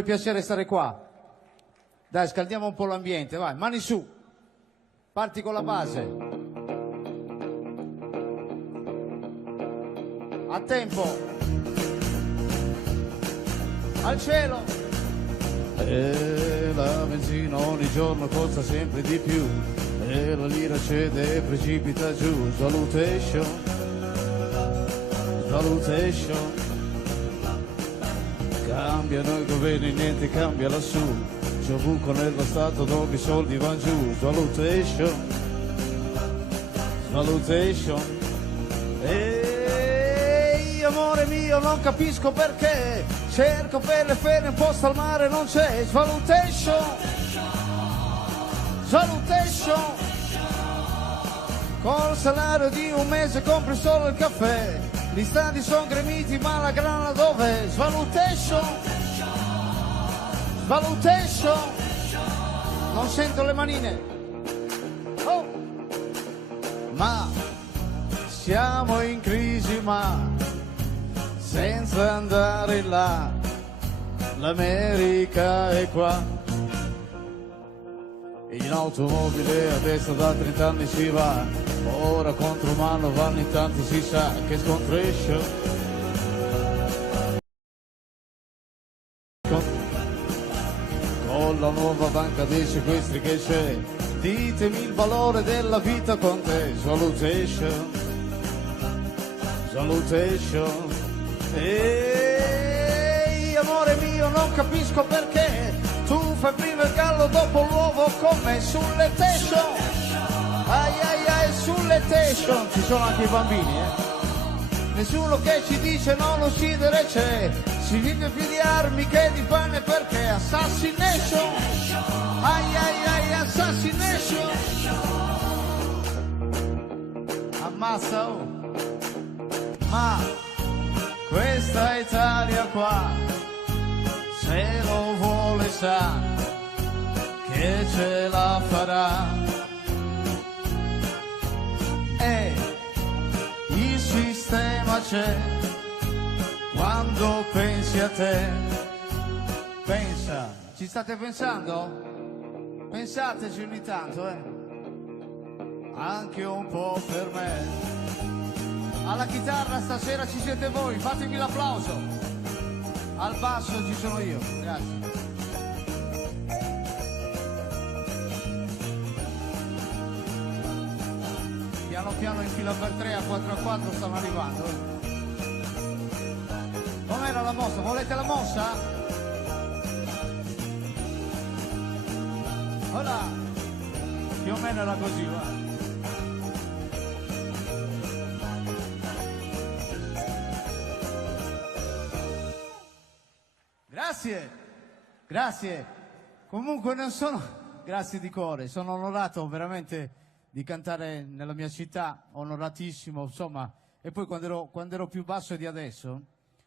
È un piacere stare qua. Dai, scaldiamo un po' l'ambiente, vai, mani su. Parti con la base. A tempo. Al cielo. E la benzina ogni giorno costa sempre di più. E la lira cede e precipita giù. Salutation. Salutation. Cambiano i governi, niente cambia lassù. C'è un buco nello stato dove i soldi vanno giù. Salutation. Salutation. Ehi, amore mio, non capisco perché. Cerco per le ferie un posto al mare, non c'è. Salutation. Salutation. Col salario di un mese compri solo il caffè. Gli stadi sono gremiti ma la grana dov'è? Salutation. Salutation. Non sento le manine. Oh. Ma siamo in crisi ma senza andare là. L'America è qua. In automobile adesso da 30 anni si va, ora contro mano vanno in tanti, si sa che scontro esce. Con la nuova banca dei sequestri che c'è, ditemi il valore della vita con te. Salutation. Salutation. Ehi, amore mio, non capisco perché tu fai prima il gallo dopo l'uovo con me sulle tension. Ai ai ai, sulle tension. Ci sono anche i bambini, Nessuno che ci dice non uccidere c'è. Si vive più di armi che di pane perché assassination. Ai ai ai, assassination. Ammazza, oh. Ma questa Italia qua, se lo vuole sa che ce la farà. E il sistema c'è quando pensi a te. Pensa, ci state pensando? Pensateci ogni tanto, Anche un po' per me. Alla chitarra stasera ci siete voi, fatemi l'applauso. Al basso ci sono io, grazie. Piano piano in fila per 3 a 4 a 4 stanno arrivando. Com'era la mossa? Volete la mossa? Ora, più o meno era così, va. Grazie, grazie. Comunque non sono, grazie di cuore, sono onorato veramente di cantare nella mia città, onoratissimo, insomma. E poi quando ero più basso di adesso,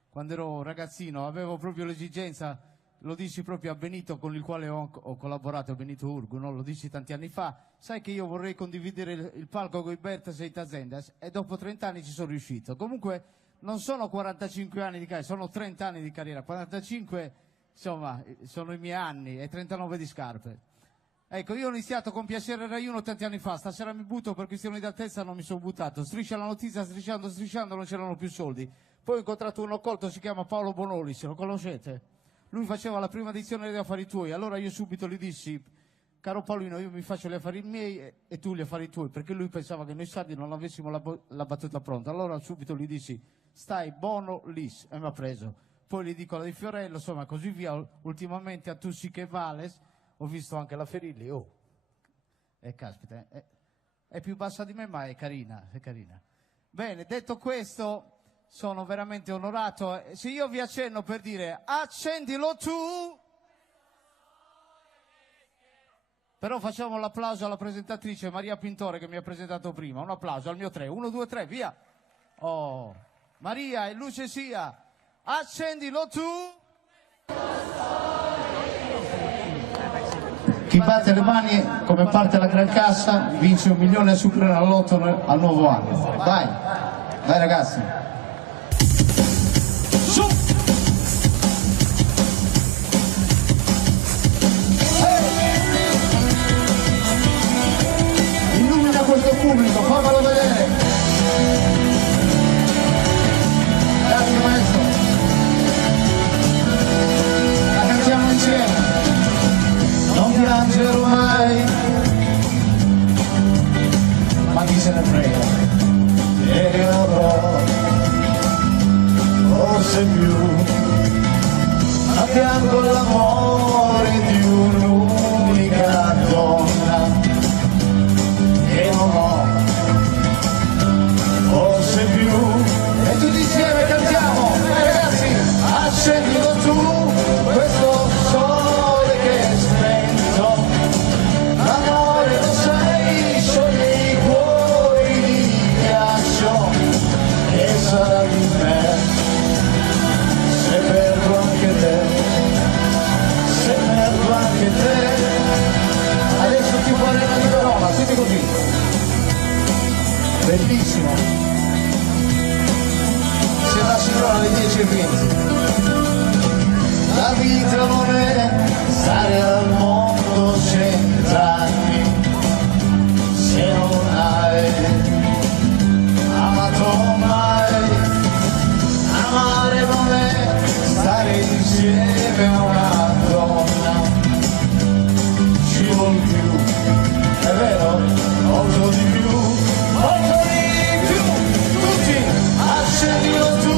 quando ero ragazzino, avevo proprio l'esigenza, lo dissi proprio a Benito con il quale ho collaborato, Benito Urgu, no? Lo dissi tanti anni fa, sai che io vorrei condividere il palco con i Bertas e i Tazendas, e dopo 30 anni ci sono riuscito. Comunque non sono 45 anni di carriera, sono 30 anni di carriera, 45 insomma sono i miei anni e 39 di scarpe. Ecco, io ho iniziato con Piacere Rai 1 tanti anni fa, stasera mi butto per questioni di altezza, non mi sono buttato. Striscia la notizia, strisciando, non c'erano più soldi. Poi ho incontrato uno colto, si chiama Paolo Bonoli, se lo conoscete? Lui faceva la prima edizione degli Affari Tuoi, allora io subito gli dissi, caro Paolino, io mi faccio gli affari miei e tu gli affari tuoi, perché lui pensava che noi sardi non avessimo la battuta pronta. Allora subito gli dissi, stai buono lis, e mi ha preso. Poi gli dico la di Fiorello, insomma così via. Ultimamente a Tu sì che vales, ho visto anche la Ferilli, caspita, è più bassa di me ma è carina, è carina. Bene, detto questo, sono veramente onorato. Se io vi accenno per dire, accendilo tu, però facciamo l'applauso alla presentatrice Maria Pintore che mi ha presentato prima, un applauso al mio 3, 1, 2, 3, via. Oh, Maria e luce sia, accendilo tu. Chi batte le mani come parte la Gran Cassa vince 1 milione a Super al Lotto al nuovo anno. Vai, vai ragazzi. Su. se ne frega, e avrò forse più a fianco l'amore di un'unica donna che non ho, forse più. E tutti insieme cantiamo, ragazzi, accendilo tu questo sole che è spento, l'amore lo sai, scioglie i cuori di ghiaccio, e sarà di me se perdo anche te, se perdo anche te. Adesso ti faremo di parola, tutti così, bellissimo. Se la signora alle 10:20. La vita non è stare al mondo 100 anni se non hai amato mai. Amare non è stare insieme a una donna, ci vuol più, è vero? Molto di più, molto di più. Tutti, accendilo tu.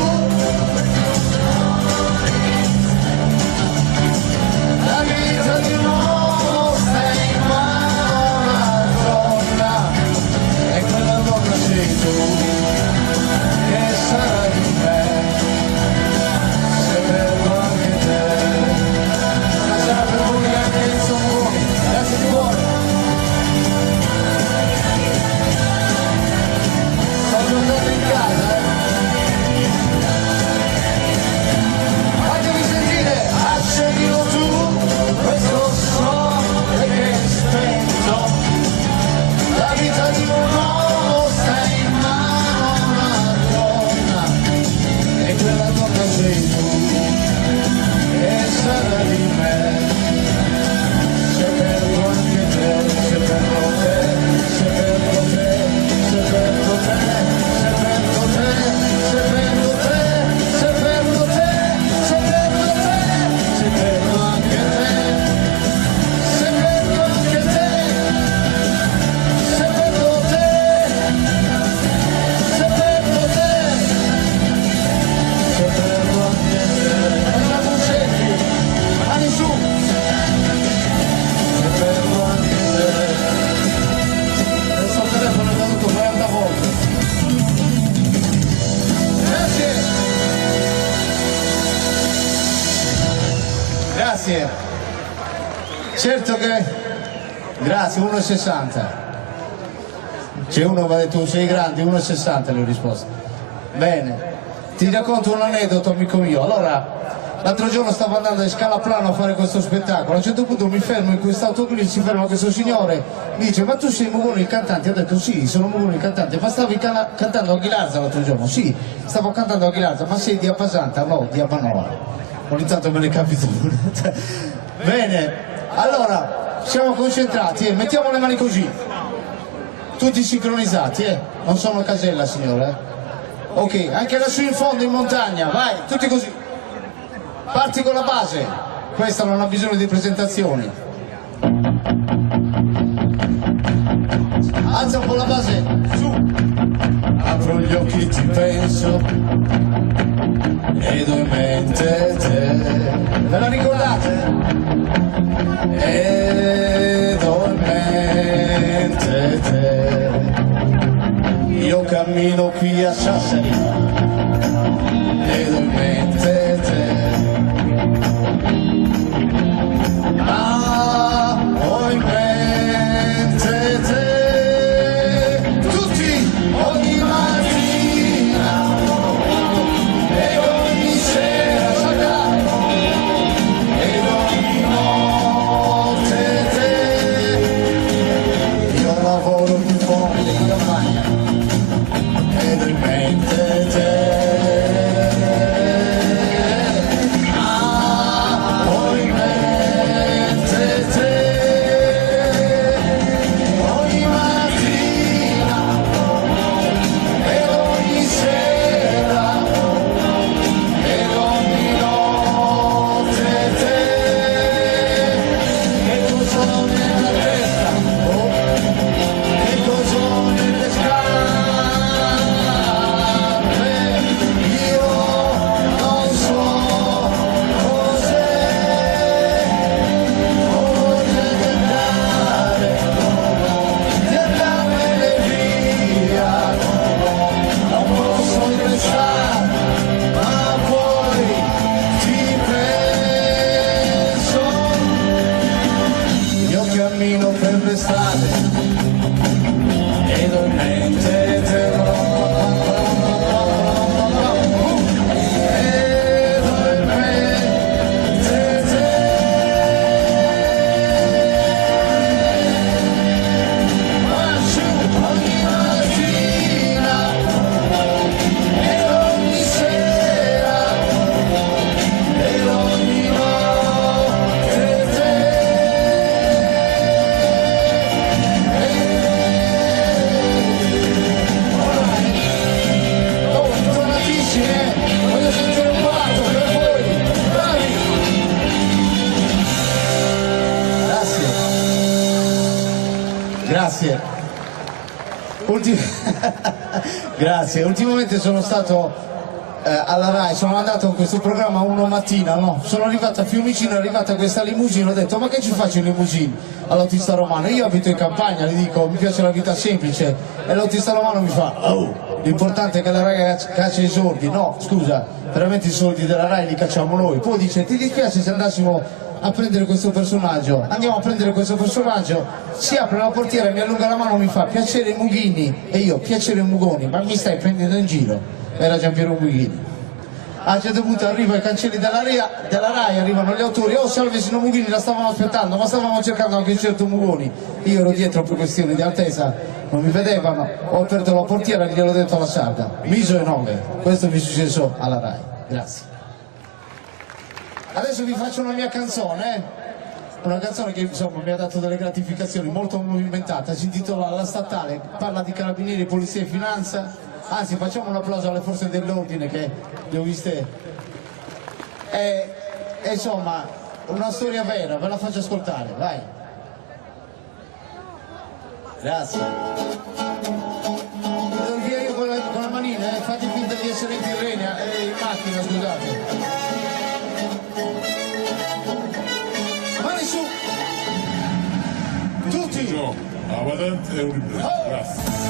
La vita di un uomo sta in mano a una donna, e quella donna sei tu, che sarai di me, se perdo anche te. Buonasera per voi anche in Sommoni, grazie di cuore. Sto tornando in casa, Fatevi sentire, accendilo tu questo sole che è spento, la vita di un uomo sta in mano a una donna, e quella donna sei tu, e sarà di me, se perdo anche te, se perdo te, se perdo te, se perdo te, se perdo te, se perdo te, se perdo te, se perdo te, se perdo anche te, se perdo anche te, se perdo te, se perdo te, se perdo anche te. Allora consenti, mani su, se perdo anche te. Adesso il telefono è caduto 40 volte. Grazie. Grazie. Certo che... Grazie, 1,60. C'è uno che ha detto sei grandi, 1,60 le ho risposto. Bene. Ti racconto un aneddoto, amico mio. Allora, l'altro giorno stavo andando in Scalaplano a fare questo spettacolo. A un certo punto mi fermo in quest'autogrill, si ferma questo signore, mi dice: ma tu sei Mugoni il cantante? Io ho detto: sì, sono Mugoni il cantante. Ma stavi cantando a Ghilarza l'altro giorno? Sì, stavo cantando a Ghilarza. Ma sei di Appasanta? No, di Abbanoa. Ogni tanto me ne capita una. Bene, allora, siamo concentrati, mettiamo le mani così. Tutti sincronizzati, non sono casella, signore. Ok, anche lassù in fondo in montagna, vai, tutti così. Parti con la base, questa non ha bisogno di presentazioni. Alza un po' la base, su. Apro gli occhi, ti penso, ed ho in mente te. Ve la ricordate? Ed ho in mente te. Io cammino qui a Sassari, ed ho in mente te. Ah, ho in mente te. Tutti, ogni mattina e ogni sera, ed ogni notte te. Io lavoro in fondo in campagna, ed ho in mente te. Grazie, ultimamente sono stato alla Rai, sono andato in questo programma uno mattina, no? Sono arrivato a Fiumicino, è arrivata questa limousine, ho detto ma che ci faccio in limousine all'autista romano? Io abito in campagna, gli dico mi piace la vita semplice e l'autista romano mi fa oh, l'importante è che la Rai caccia i soldi, no scusa, veramente i soldi della Rai li cacciamo noi. Poi dice ti dispiace se andassimo a prendere questo personaggio? Andiamo a prendere questo personaggio, si apre la portiera, mi allunga la mano, mi fa piacere Mughini e io piacere Mugoni, ma mi stai prendendo in giro? Era Giampiero Mughini. A un certo punto arriva i cancelli della Rai, arrivano gli autori, oh salve signor Mughini, la stavamo aspettando, ma stavamo cercando anche un certo Mugoni. Io ero dietro per questioni di altezza, non mi vedevano, ho aperto la portiera e gliel'ho detto alla sarda, miso e nove, questo mi è successo alla Rai, grazie. Adesso vi faccio una mia canzone, una canzone che insomma mi ha dato delle gratificazioni, molto movimentata, si intitola La Statale, parla di carabinieri, polizia e finanza. Anzi, facciamo un applauso alle forze dell'ordine che le ho viste. E insomma, una storia vera, ve la faccio ascoltare, vai. Grazie. Vado via io con la manina, fate finta di essere in Tirrenia, in macchina, scusate. Mani su! Tutti! No, avanti e un grazie.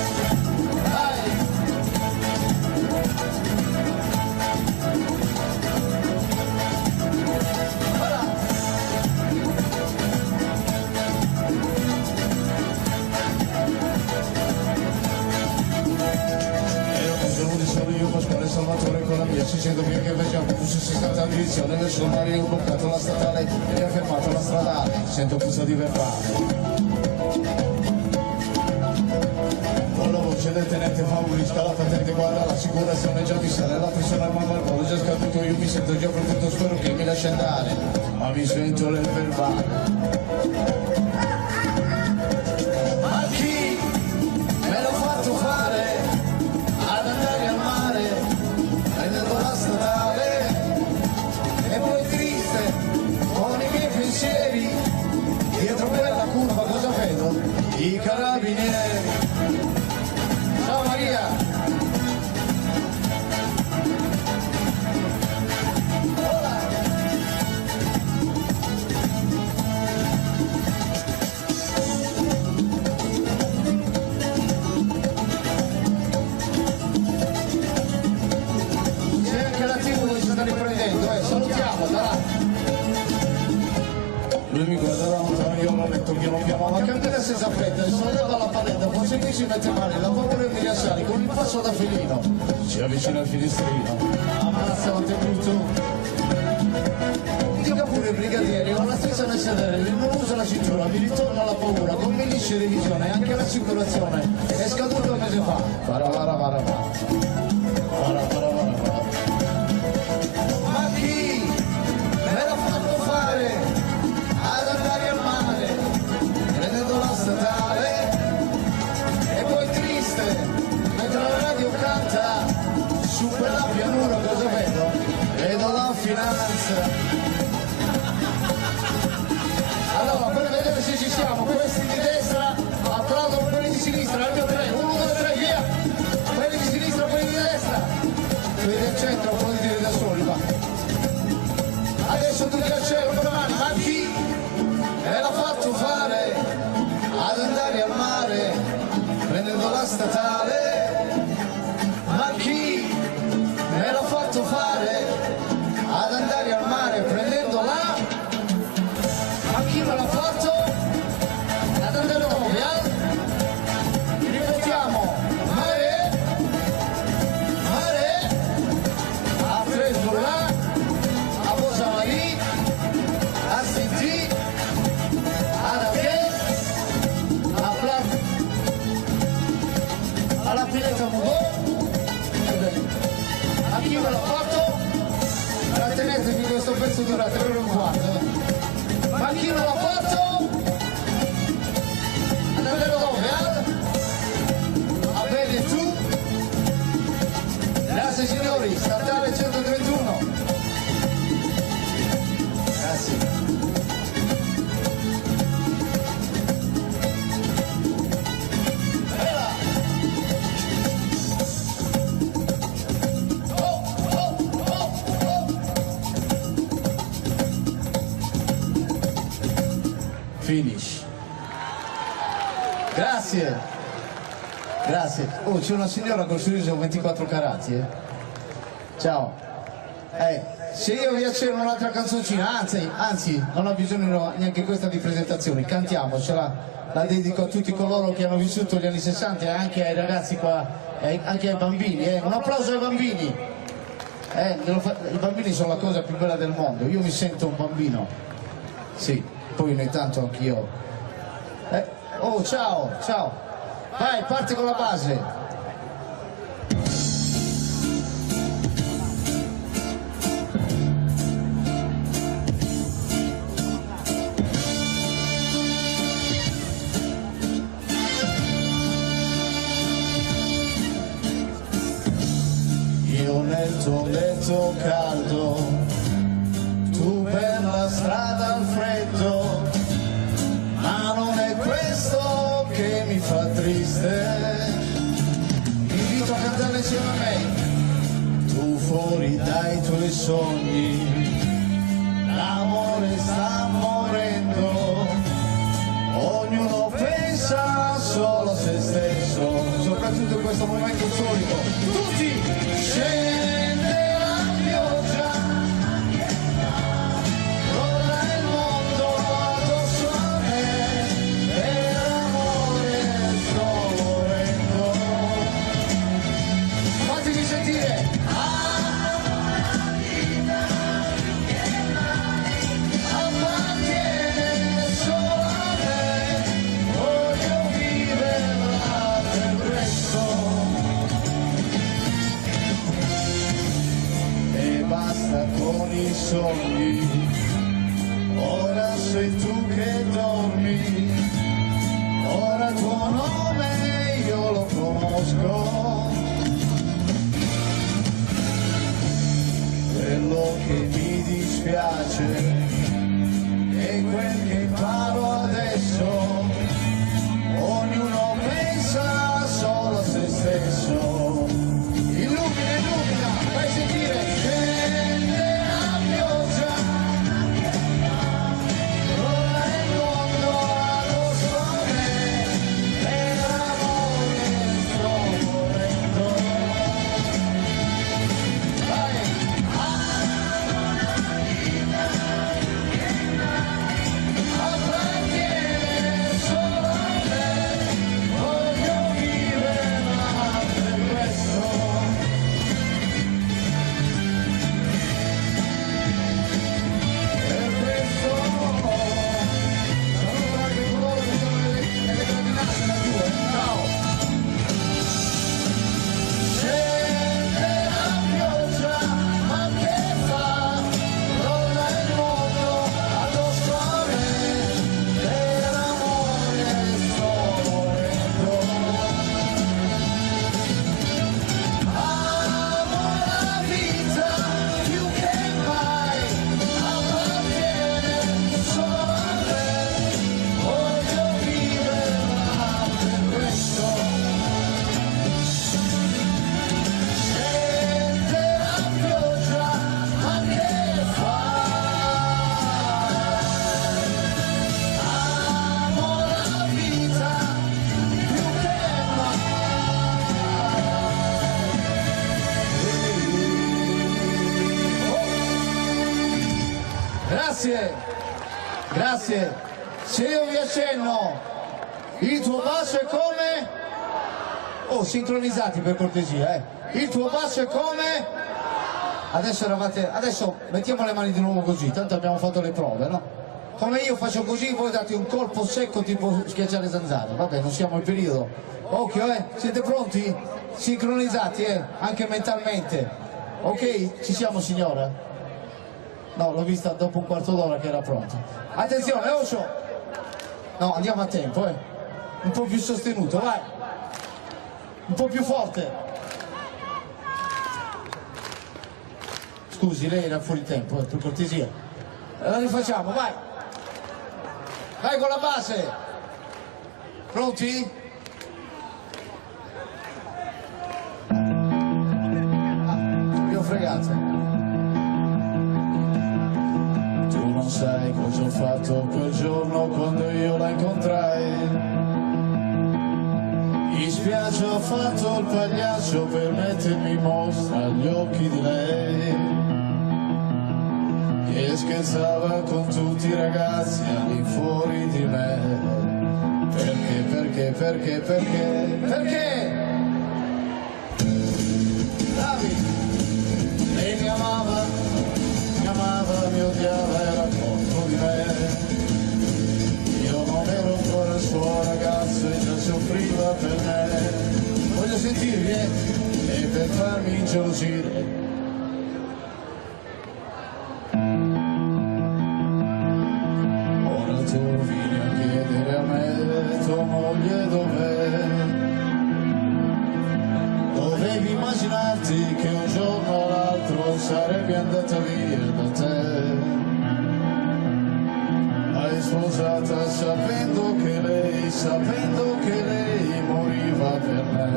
Salvatore con la mia 600 mila che facciamo più su 60 a direzione verso il mare, ho bloccato la statale e mi ha fermato la stradale, sento puzza di verbale. Con la voce del tenente favorisca, la patente guarda, l'assicurazione già mi sale, la persona al mamma è già scaduto, io mi sento già protetto, spero che mi lasci andare, ma mi sento nel verbale. Ma chi me l'ha fatto fare ad andare al mare? Prendendo la statale e poi triste con i miei pensieri dietro quella curva cosa vedo? I carabinieri. Ciao Maria. Salutiamo, dai! Lui mi guarda da lontano, io lo metto piano piano, ma cammina senza fretta, solleva la paletta, forse mi si mette male, la paura mi riassali, con il passo da felino, si avvicina al finestrino, ammazza quanto è brutto. Dica pure brigadieri, ho la stessa nel sedere, non uso la cintura, mi ritorna la paura, con milizia revisione, anche l'assicurazione, è scaduto un mese fa. Vara vara vara vara. Vara vara vara vara. Ma chi me l'ha fatto fare ad andare al mare prendendo la statale e poi triste mentre la radio canta su quella pianura cosa vedo? Vedo la finanza. Allora per vedere se ci siamo, questi di destra applaudono quelli di sinistra, al mio 3, 1, 2, 3, via, quelli di sinistra, quelli di destra, quelli del centro, un po' di dire da soli, va. Adesso tutti al cielo con la mano, ma chi me l'ha fatto fare ad andare al mare prendendo la statale? Ma chi me l'ha fatto fare ad andare al mare prendendo la... Ma chi me l'ha fatto ad andare al... Ripetiamo, mare, mare, a Fresburla, a Bosamari, a Sinti, ad Ache, alla Pineta Mugò. A chi me l'ha fatto? Trattenetevi, questo pezzo dura 3 ore e un quarto. Ma chi me l'ha fatto? Andate dove? A bene tu? Grazie signori, statale 131. Grazie. Grazie. Grazie. Oh, c'è una signora col sorriso 24 carati, eh. Ciao. Se io vi accenno un'altra canzoncina, anzi, non ha bisogno neanche questa di presentazione, cantiamocela. La dedico a tutti coloro che hanno vissuto gli anni 60 e anche ai ragazzi qua, anche ai bambini. Un applauso ai bambini. I bambini sono la cosa più bella del mondo. Io mi sento un bambino. Sì, poi ogni tanto anch'io. Oh, ciao, ciao. Vai, parte con la base. Io nel tuo letto caldo, tu per la strada al freddo, ma non è questo che mi fa triste. Mi invito a cantare insieme a me. Tu fuori dai tuoi sogni, l'amore sta morendo, ognuno pensa solo a se stesso, soprattutto in questo momento storico. Tutti! Scende la pioggia, rolla il mondo addosso a me, per amore sto morendo. Fatemi sentire. Appartiene solo a me, voglio viverla per questo. Basta con i sogni, ora sei tu che dormi, ora il tuo nome io lo conosco, quello che mi dispiace è quel che imparo adesso, ognuno pensa solo a se stesso. Illumina, illumina, fai sentire. Grazie, grazie. Se io vi accenno, il tuo basso è come? Oh, sincronizzati per cortesia, Il tuo basso è come? Adesso mettiamo le mani di nuovo così, tanto abbiamo fatto le prove, no? Come io faccio così, voi date un colpo secco tipo schiacciare zanzare. Vabbè, non siamo in periodo. Occhio, Siete pronti? Sincronizzati, anche mentalmente. Ok? Ci siamo, signora? No, l'ho vista dopo un quarto d'ora che era pronta. Attenzione, Osho! No, andiamo a tempo, Un po' più sostenuto, vai! Un po' più forte! Scusi, lei era fuori tempo, per cortesia. La rifacciamo, vai! Vai con la base! Pronti? Vi ho fregato. Non sai cosa ho fatto quel giorno quando io la incontrai. Mi spiace, ho fatto il pagliaccio per mettermi in mostra agli occhi di lei, che scherzava con tutti i ragazzi all'infuori di me. Perché? Bravi! Lei mi amava, mi odiava, era contro di me. Io non ero ancora il suo ragazzo e già soffriva per me. Voglio sentirvi, e per farmi ingelosire. Ora tu vieni a chiedere a me, tua moglie dov'è? Dovevi immaginarti che un giorno o l'altro sarebbe andata via da te. L'hai sposata sapendo che lei moriva per me.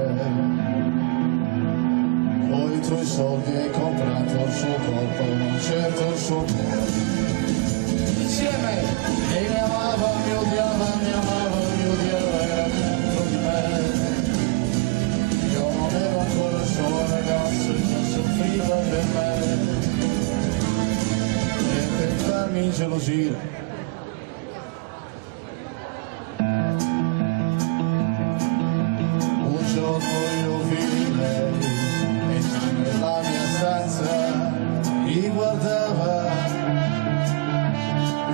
Con i tuoi soldi hai comprato il suo corpo, non certo il suo cuore. Insieme, lei mi amava, mi odiava, era contro di me. Io non ero ancora il suo ragazzo e non soffriva per me. E per farmi ingelosire. Un giorno io vidi lei e nella mia stanza mi guardava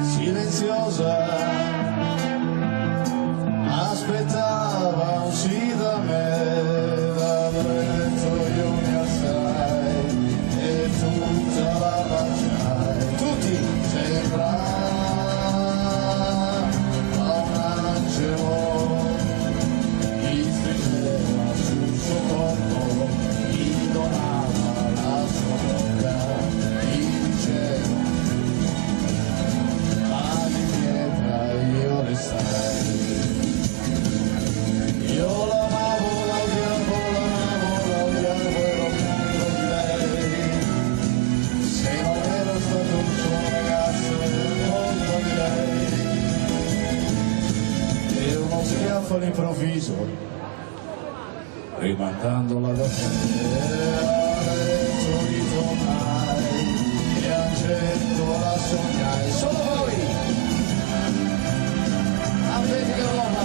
silenziosa, aspettava uscì da me, dal letto io mi alzai e tutta la baciai. Tutti sembrava un angelo, mi stringeva sul suo corpo, mi donava la sua bocca, mi diceva io restai. Io l'amavo, l'odiavo, ero contro di lei. Se non ero stato un suo ragazzo, ero contro di lei. E uno schiaffo all'improvviso, rimandandola da te. Adesso ritornai e accetto la sognai. Solo voi! Vedi che roba!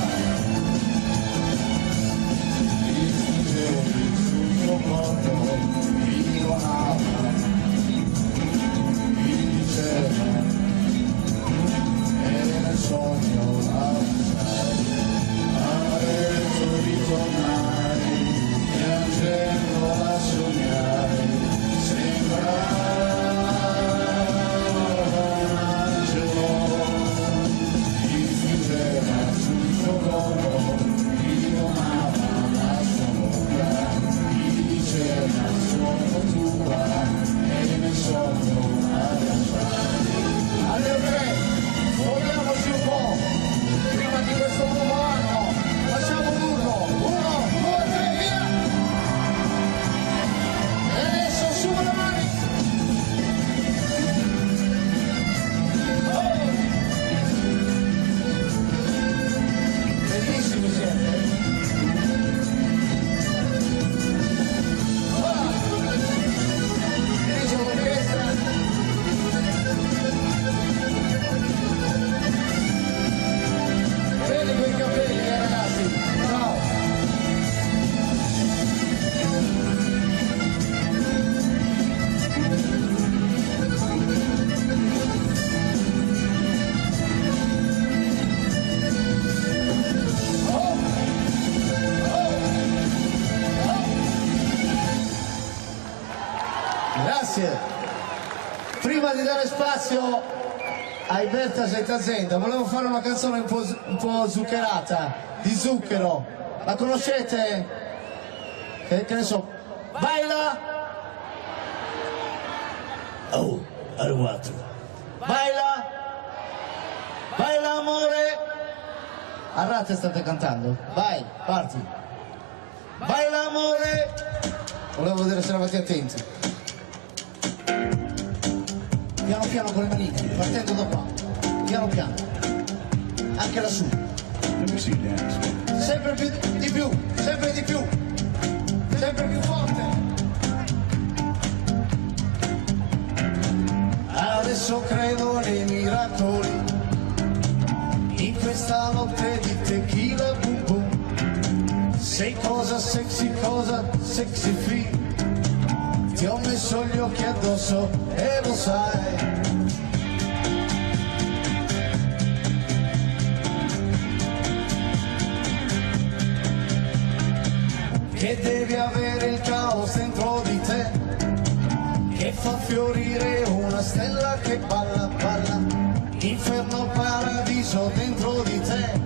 Mi stringevi sul suo corpo, mi donava, mi diceva, e nel sogno la baciai. Adesso ritornai e angelo la sognai, sembrava un angelo. Sul suo corpo, mi donava la sua bocca, mi diceva sono tua e ne sono abbracciati. Allora, muoviamoci un po', prima di questo nuovo anno, facciamo un urlo, 1, 2, 3, via! E adesso su le mani! Bellissimi siete. Dirige l'orchestra. Vedi quei capelli, ragazzi. Ciao. Grazie. Prima di dare spazio ai Berta Azienda, volevo fare una canzone un po' zuccherata, di zucchero. La conoscete? Che ne so? Baila! Oh, arrivato. Baila! Baila amore! A rate state cantando? Vai, parti. Baila amore! Volevo vedere se eravate attenti. Piano piano con le manine, partendo da qua. Piano piano. Anche lassù. Le we see you dance. Sempre più, di più, sempre di più, sempre più forte. Adesso credo nei miracoli, in questa notte di tequila boom boom. Sei cosa sexy free, ti ho messo gli occhi addosso e lo sai. Che devi avere il caos dentro di te, che fa fiorire una stella che balla, balla, inferno paradiso dentro di te,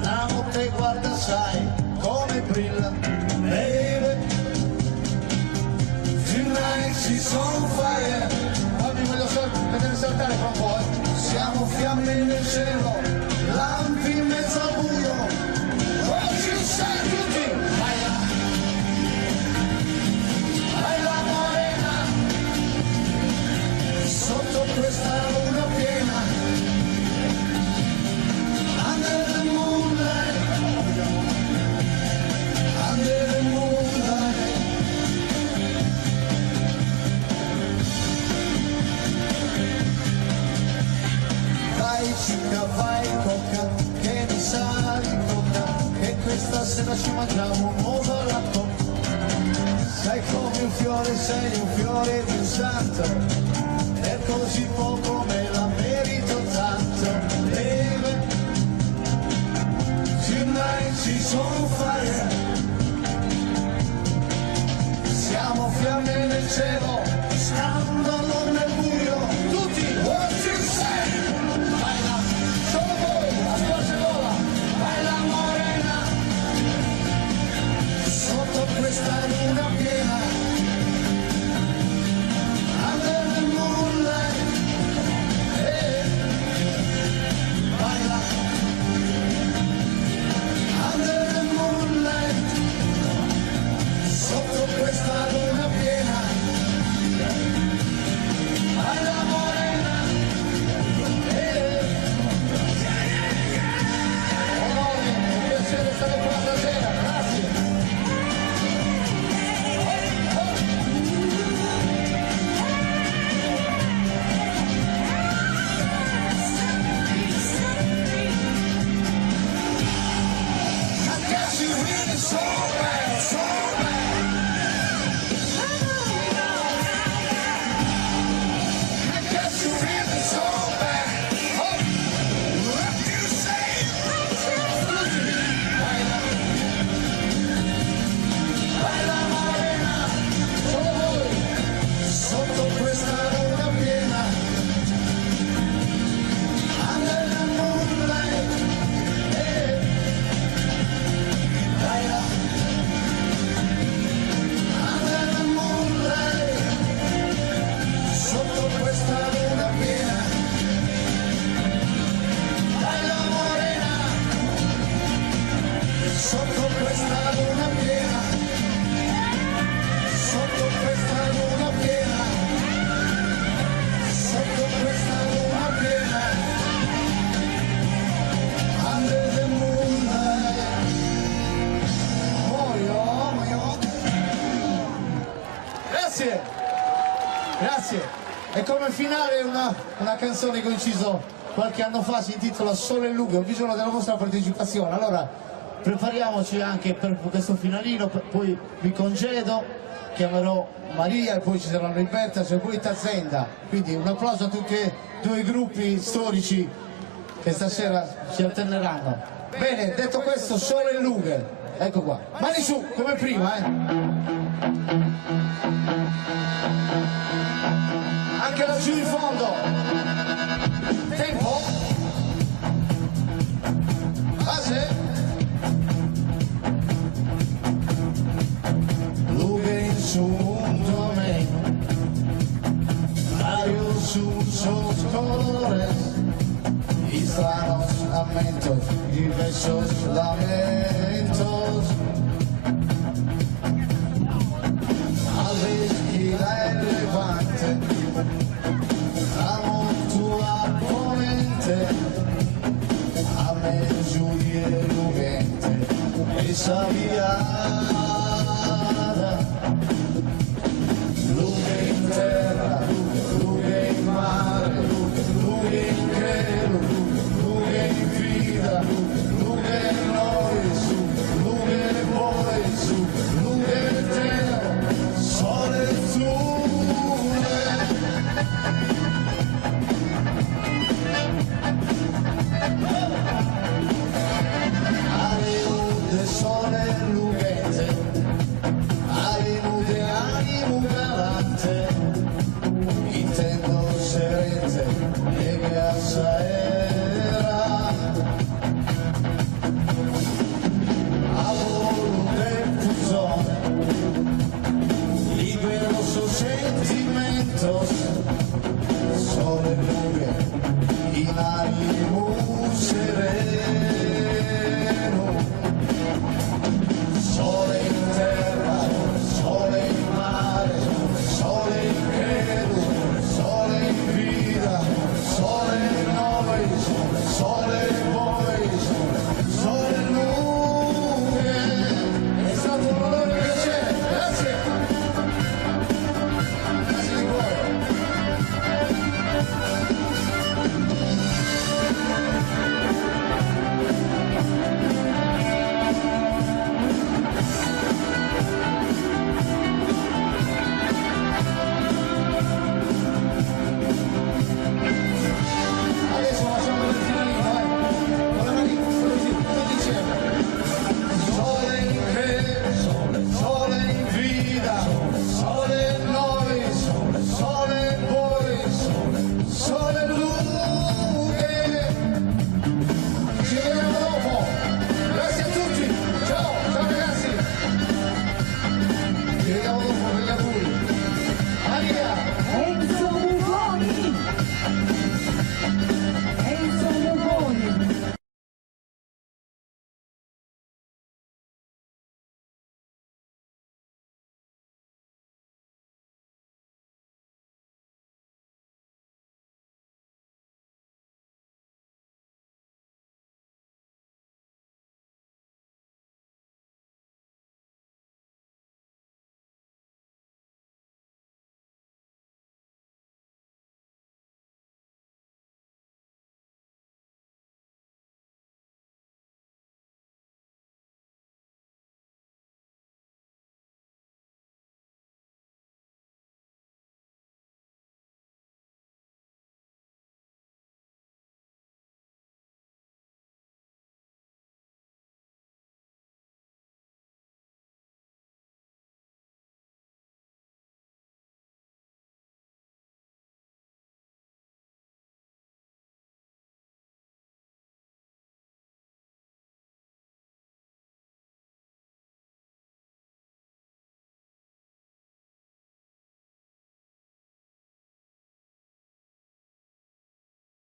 la notte guarda sai come brilla, baby, tonight she's on fire, oggi voglio vedere saltare fra un po', siamo fiamme nel cielo, lampi in mezzo al buio, oggi sai tutti, baila, baila morena, sotto questa luna piena, under the moonlight, under the moonlight. Vai cica, vai coca, che mi sa di coca, che questa sera ci mangiamo un uovo alla coca. Sei come un fiore, sei un fiore di un santo, per così poco me la merito tanto. Baby, tonight she's on fire, siamo fiamme nel cielo, scandalo nel buio, tutti, what you say? Baila, solo voi, la scorciatoia, baila morena, sotto questa luna piena, under the moonlight, baila, under the moonlight, sotto questa luna piena, baila morena, Onore, è un piacere stare qua stasera, grazie. I guess you really so bad, so bad. I guess you really so bad. Oh, what you say? Baila, baila morena, solo voi, sotto questa luna piena, under the moonlight, baila, under the moonlight, sotto questa luna piena, baila morena, sotto questa luna piena, sotto questa luna piena, sotto questa luna piena, under the moonlight. Muoio. Grazie, grazie. E come finale una canzone che ho inciso qualche anno fa, si intitola Sole e Lughe, ho bisogno della vostra partecipazione. Allora, prepariamoci anche per questo finalino, poi vi congedo, chiamerò Maria e poi ci saranno i Bertas e poi Tazenda. Quindi un applauso a tutti e due i gruppi storici che stasera si alterneranno. Bene, detto questo, Sole e Lughe, ecco qua. Mani su, come prima, Anche laggiù in fondo. Tempo. Base. Lughe in su un domain, varios usos, colores, extraños lamentos, diversos lamentos. Alla levante, amo tua ponente, a me giù di presa via.